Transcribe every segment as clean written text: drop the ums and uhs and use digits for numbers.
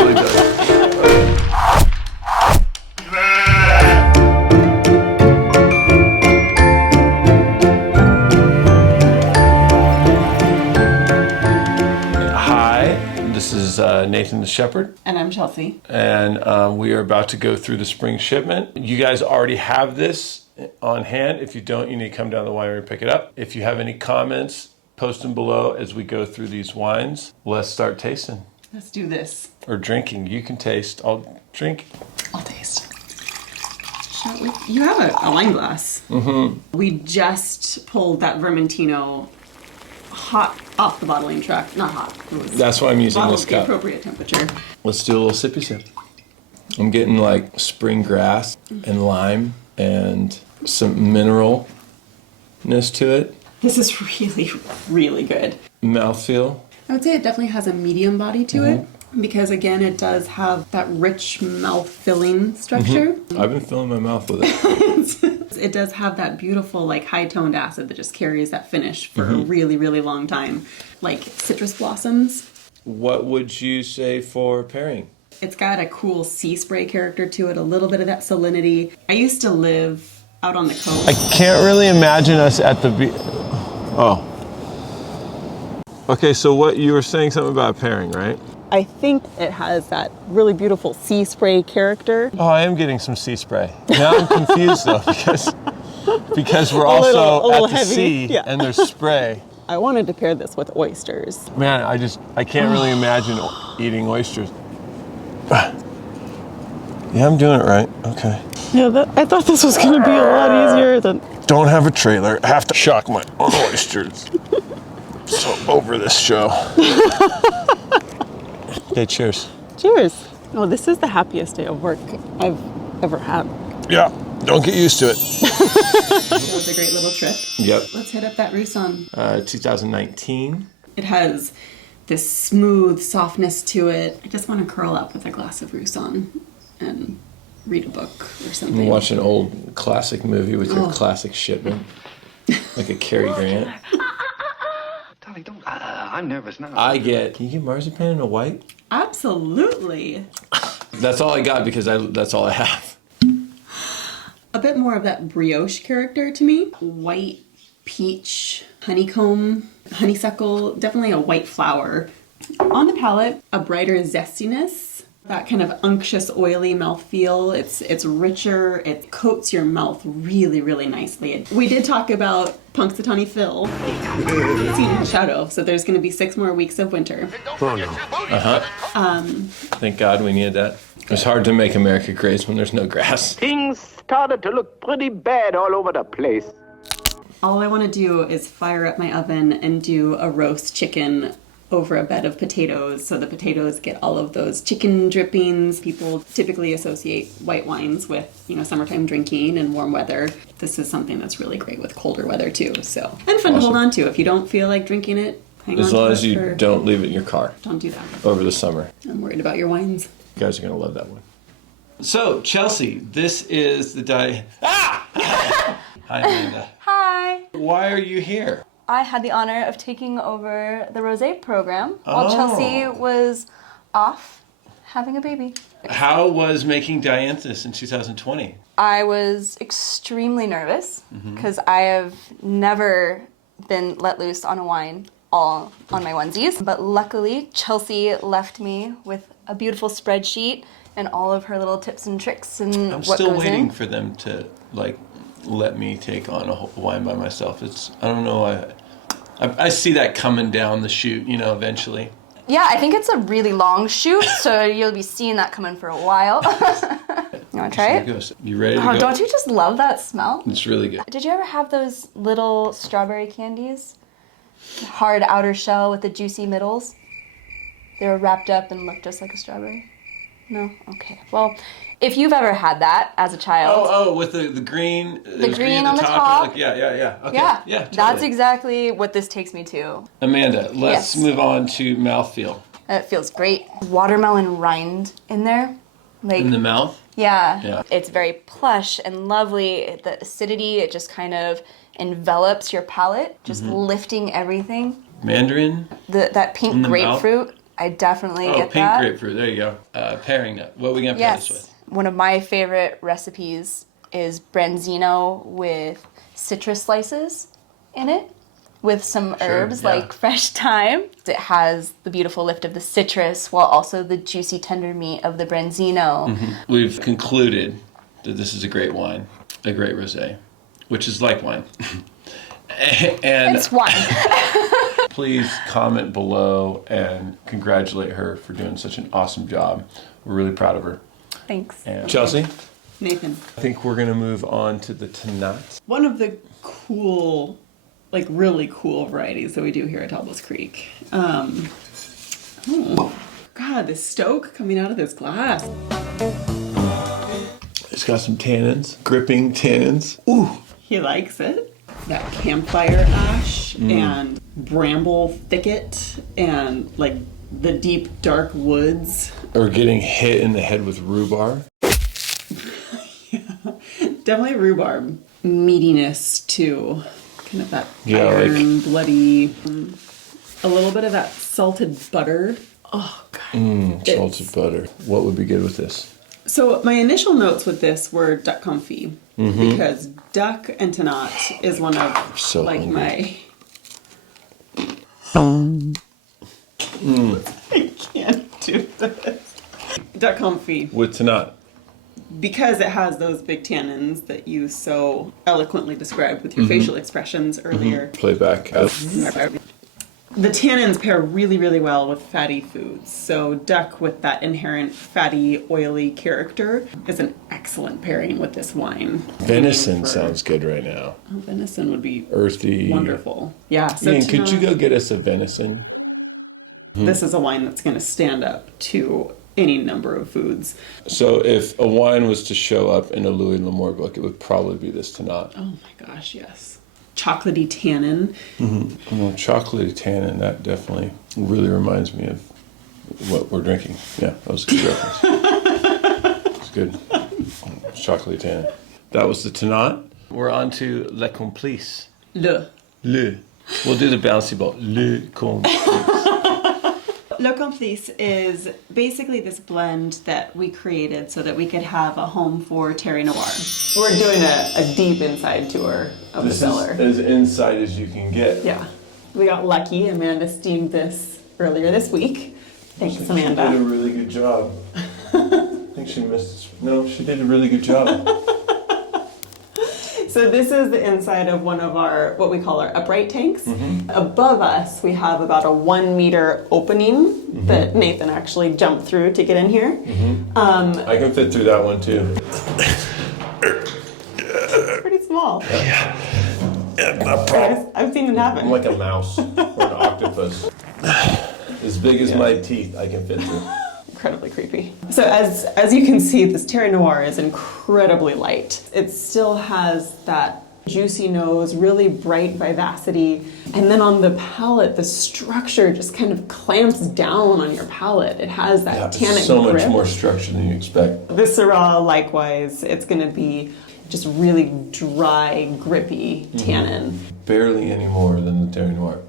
really does. This is Nathan the Shepherd. And I'm Chelsea. And we are about to go through the spring shipment. You guys already have this on hand. If you don't, you need to come down to the winery and pick it up. If you have any comments, post them below as we go through these wines. Let's start tasting. Let's do this. Or drinking. You can taste. I'll drink. I'll taste. You have a wine glass. Mm-hmm. We just pulled that Vermentino hot off the bottling truck. Not hot. That's why I'm using this cup. The appropriate temperature. Let's do a little sippy sip. I'm getting like spring grass and lime and some mineralness to it. This is really, really good. Mouthfeel. I would say it definitely has a medium body to it. Because again, it does have that rich mouth-filling structure. I've been filling my mouth with it. It does have that beautiful, like, high-toned acid that just carries that finish for a really, really long time. Like citrus blossoms. What would you say for pairing? It's got a cool sea spray character to it, a little bit of that salinity. I used to live out on the coast. I can't really imagine us at the beach. Oh. Okay, so what you were saying something about pairing, right? I think it has that really beautiful sea spray character. Oh, I am getting some sea spray. Now I'm confused though because we're also at the heavy. sea and there's spray. I wanted to pair this with oysters. Man, I can't really imagine eating oysters. Yeah, I'm doing it right. Okay. Yeah, I thought this was going to be a lot easier than... Don't have a trailer. I have to shock my own oysters. So over this show. Okay, cheers. Cheers. Oh, this is the happiest day of work I've ever had. Yeah, don't get used to it. That was a great little trip. Yep. Let's hit up that Roussanne. 2019. It has this smooth softness to it. I just want to curl up with a glass of Roussanne and read a book or something. Watch an old classic movie with your classic shipment. Like a Cary Grant. Darling, don't. I'm nervous now. Can you get marzipan in a white? Absolutely. That's all I got because that's all I have. A bit more of that brioche character to me. White, peach, honeycomb, honeysuckle, definitely a white flower. On the palate, a brighter zestiness. That kind of unctuous, oily mouthfeel. It's richer. It coats your mouth really, really nicely. We did talk about Punxsutawney Phil. Seen Shadow. So there's going to be 6 more weeks of winter. Oh no. Thank God we needed that. It's hard to make America great when there's no grass. Things started to look pretty bad all over the place. All I want to do is fire up my oven and do a roast chicken over a bed of potatoes, so the potatoes get all of those chicken drippings. People typically associate white wines with, summertime drinking and warm weather. This is something that's really great with colder weather too, so. And fun to hold on to. If you don't feel like drinking it, hang on to it. As long as you don't leave it in your car. Don't do that. Over the summer. I'm worried about your wines. You guys are going to love that one. So, Chelsea, this is the Hi, Amanda. Hi. Why are you here? I had the honor of taking over the Rosé program while Chelsea was off having a baby. How was making Dianthus in 2020? I was extremely nervous because I have never been let loose on a wine all on my onesies. But luckily, Chelsea left me with a beautiful spreadsheet and all of her little tips and tricks and what goes in. I'm still waiting for them to let me take on a whole wine by myself. I don't know. I see that coming down the chute, eventually. Yeah, I think it's a really long shoot, so you'll be seeing that coming for a while. You want to try it? You ready to go? Oh, don't you just love that smell? It's really good. Did you ever have those little strawberry candies? Hard outer shell with the juicy middles? They were wrapped up and looked just like a strawberry? No? Okay. Well, if you've ever had that as a child... Oh, with the green... The green on the top. Yeah. Okay. Yeah, totally. That's exactly what this takes me to. Amanda, let's move on to mouthfeel. It feels great. Watermelon rind in there. In the mouth? Yeah. It's very plush and lovely. The acidity, it just kind of envelops your palate, just lifting everything. Mandarin? That pink grapefruit. I definitely Oh, get pink that. grapefruit. There you go. Pairing nut. What are we going to pair this with? Yes. One of my favorite recipes is branzino with citrus slices in it with some herbs yeah. like fresh thyme. It has the beautiful lift of the citrus while also the juicy tender meat of the branzino. We've concluded that this is a great wine, a great rosé, which is like wine. And It's wine. please comment below and congratulate her for doing such an awesome job. We're really proud of her. Thanks. And Chelsea, Nathan. I think we're going to move on to the Tannat. One of the cool, like really cool varieties that we do here at Talbot's Creek. Oh, God, this stoke coming out of this glass. It's got some tannins, gripping tannins. Ooh. He likes it. That campfire ash and bramble thicket and like the deep dark woods. Or getting hit in the head with rhubarb. Definitely rhubarb. Meatiness too. Kind of that Yeah, iron, bloody. A little bit of that salted butter. Oh, God. Salted butter. What would be good with this? So my initial notes with this were duck confit because duck and Tannat is one of So like hungry. I can't do this. Duck confit With Tannat. because it has those big tannins that you so eloquently described with your facial expressions earlier. Play back. The tannins pair really, really well with fatty foods. So duck with that inherent fatty, oily character is an excellent pairing with this wine. Venison For- sounds good right now. Oh, venison would be Earthy. wonderful. Yeah. So Ian, could you Tannat- go get us a venison? This is a wine that's going to stand up to any number of foods. So if a wine was to show up in a Louis L'Amour book, it would probably be this Tannat. Oh my gosh, yes. Chocolatey tannin. Chocolatey tannin, that definitely really reminds me of what we're drinking. Yeah, that was a good reference. It's good. Chocolatey tannin. That was the Tannat. We're on to Le Complice. Le. We'll do the bouncy ball. Le Complice. Le Complice is basically this blend that we created so that we could have a home for Terry Noir. We're doing a deep inside tour of the cellar. as inside as you can get. Yeah. We got lucky. Amanda steamed this earlier this week. Thanks, She did a Amanda. really good job. I think she missed. No, she did a really good job. So this is the inside of one of our, what we call our upright tanks. Above us, we have about a 1 meter opening that Nathan actually jumped through to get in here. I can fit through that one too. It's pretty small. Yeah, no problem. I've seen it happen. I'm like a mouse or an octopus. As big as my teeth, I can fit through. Incredibly creepy. So as you can see, this Terry Noir is incredibly light. It still has that juicy nose, really bright vivacity, and then on the palate, the structure just kind of clamps down on your palate. It has that tannic it's so grip. much more structure than you expect. This Syrah, likewise, it's going to be just really dry, grippy tannin. Barely any more than the Terry Noir.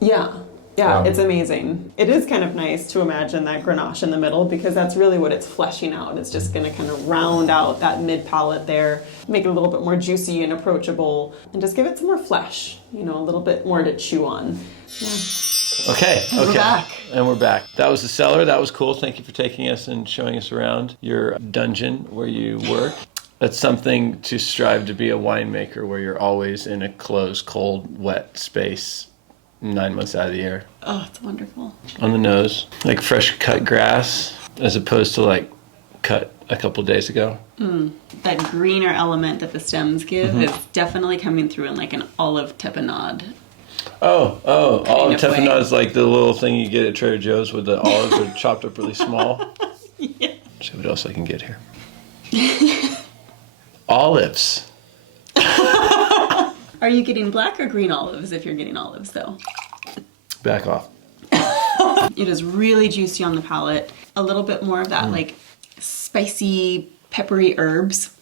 Yeah, Wow. it's amazing. It is kind of nice to imagine that Grenache in the middle because that's really what it's fleshing out. It's just going to kind of round out that mid palate there, make it a little bit more juicy and approachable, and just give it some more flesh, a little bit more to chew on. Yeah. Okay. We're back. And we're back. That was the cellar. That was cool. Thank you for taking us and showing us around your dungeon where you work. That's something to strive to be a winemaker where you're always in a closed, cold, wet space 9 months out of the year. Oh, it's wonderful. On the nose. Like fresh cut grass as opposed to like cut a couple days ago. That greener element that the stems give is definitely coming through in like an olive tapenade. Oh, olive of way. tapenade is like the little thing you get at Trader Joe's where the olives are chopped up really small. Yeah. See what else I can get here. Olives. Are you getting black or green olives if you're getting olives though? Back off. It is really juicy on the palate. A little bit more of that like spicy, peppery herbs.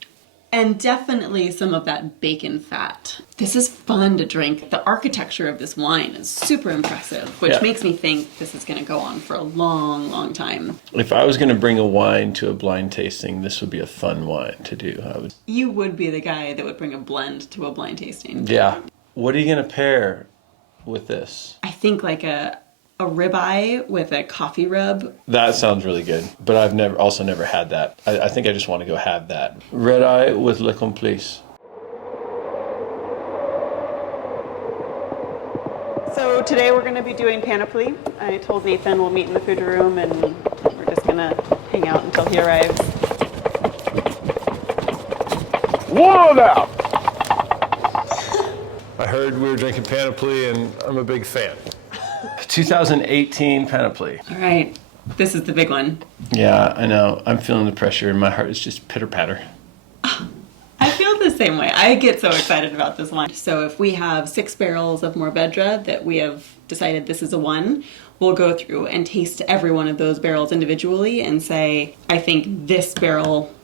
And definitely some of that bacon fat. This is fun to drink. The architecture of this wine is super impressive, which makes me think this is going to go on for a long, long time. If I was going to bring a wine to a blind tasting, this would be a fun wine to do. You would be the guy that would bring a blend to a blind tasting. Yeah. What are you going to pair with this? I think like a ribeye with a coffee rub. That sounds really good, but I've never had that. I think I just want to go have that. Red eye with Le Complice. So today we're going to be doing Panoplie. I told Nathan we'll meet in the food room and we're just going to hang out until he arrives. What up? I heard we were drinking Panoplie and I'm a big fan. 2018 Panoplie. All right, this is the big one. Yeah, I know. I'm feeling the pressure and my heart is just pitter-patter. I feel the same way. I get so excited about this wine. So if we have 6 barrels of Mourvedre that we have decided this is a 1, we'll go through and taste every one of those barrels individually and say, I think this barrel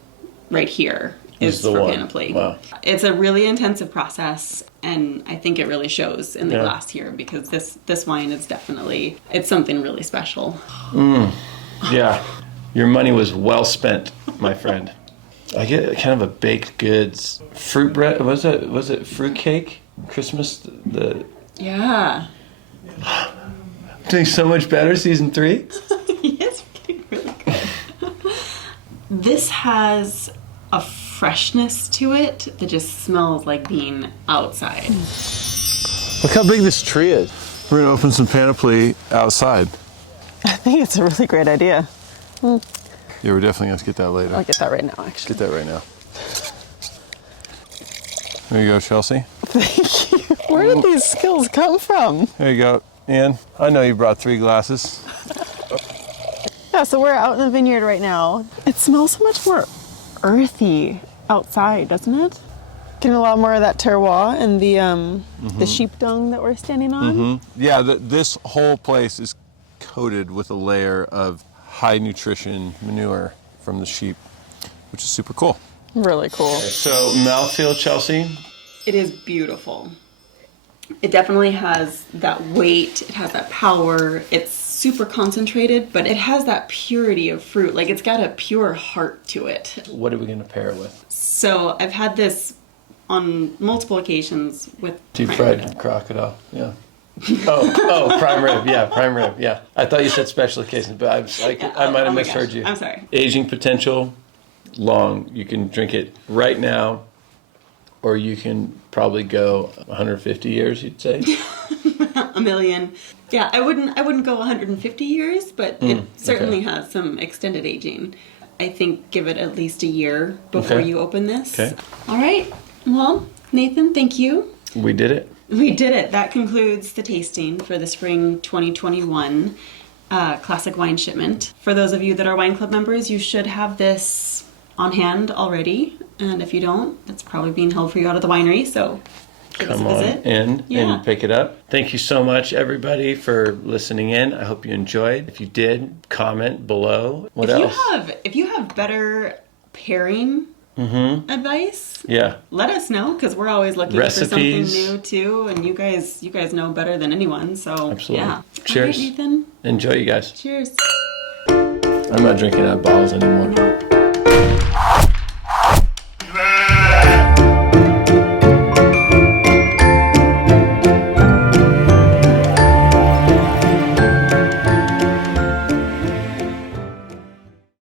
right here is the for one. Panoplie. Wow. It's a really intensive process, and I think it really shows in the glass here because this wine is definitely, it's something really special. Yeah, your money was well spent, my friend. I get kind of a baked goods fruit bread. Was it fruit cake? Christmas. Yeah. Doing so much better. Season 3. Yes, we're getting really good. This has a freshness to it that just smells like being outside. Look how big this tree is. We're gonna open some Panoplie outside. I think it's a really great idea. Yeah, we're definitely gonna get that later. I'll get that right now, actually. Get that right now. There you go, Chelsea. Thank you. Where did these skills come from? There you go, Ann. I know you brought 3 glasses. Yeah, so we're out in the vineyard right now. It smells so much more earthy outside, doesn't it? Getting a lot more of that terroir and the sheep dung that we're standing on. Yeah, this whole place is coated with a layer of high nutrition manure from the sheep, which is super cool. Really cool. So mouthfeel, Chelsea. It is beautiful. It definitely has that weight, it has that power, it's super concentrated, but it has that purity of fruit. Like it's got a pure heart to it. What are we gonna pair it with? So I've had this on multiple occasions with Deep fried crocodile, yeah. Oh, prime rib, yeah. I thought you said special occasions, but I might have misheard you. I'm sorry. Aging potential, long. You can drink it right now, or you can probably go 150 years, you'd say? A million. Yeah, I wouldn't go 150 years, but it certainly has some extended aging. I think give it at least a year before you open this. Okay. All right. Well, Nathan, thank you. We did it. We did it. That concludes the tasting for the Spring 2021 Classic Wine Shipment. For those of you that are Wine Club members, you should have this on hand already. And if you don't, it's probably being held for you out of the winery. So give us a Come on visit. in Yeah. and pick it up. Thank you so much, everybody, for listening in. I hope you enjoyed. If you did, comment below. What else? If you have better pairing advice, let us know because we're always looking Recipes. for something new too. And you guys know better than anyone. So Absolutely. yeah. Cheers. All right, Nathan. Enjoy, you guys. Cheers. I'm not drinking out of bottles anymore.